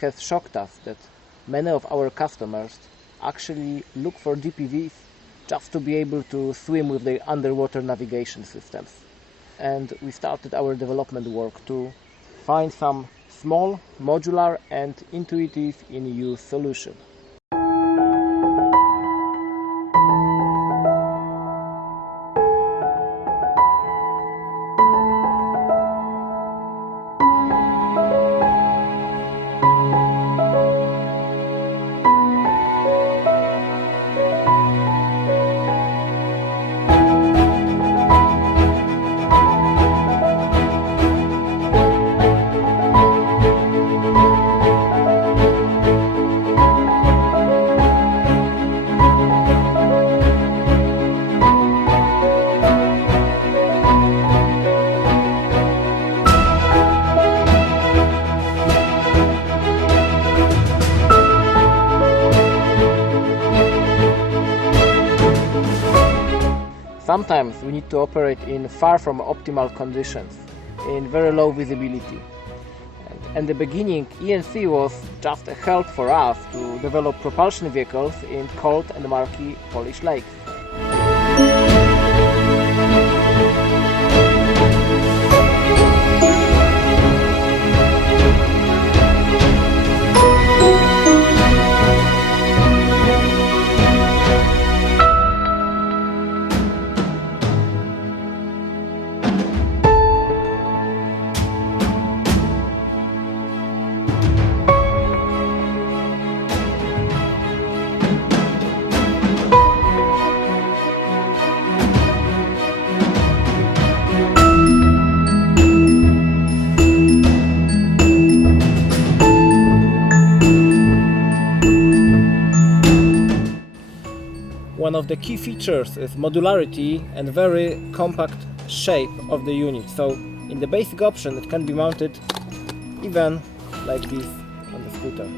has shocked us that many of our customers actually look for DPVs just to be able to swim with their underwater navigation systems. And we started our development work to find some small, modular and intuitive in use solution. Sometimes we need to operate in far from optimal conditions, in very low visibility. And in the beginning, ENC was just a help for us to develop propulsion vehicles in cold and murky Polish lakes. One of the key features is modularity and very compact shape of the unit. So in the basic option it can be mounted even like this on the scooter.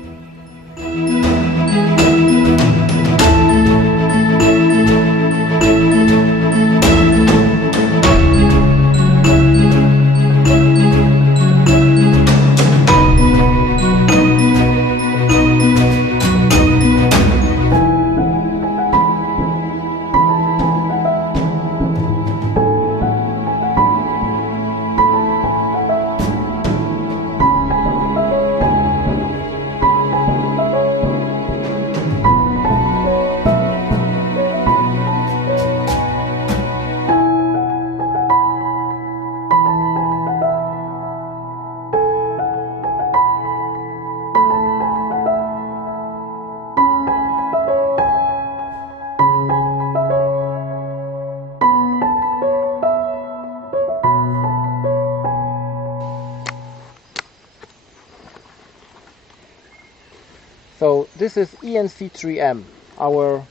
So this is ENC3M, our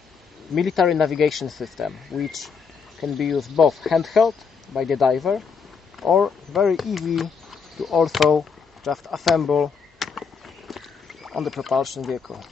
military navigation system, which can be used both handheld by the diver or very easy to also just assemble on the propulsion vehicle.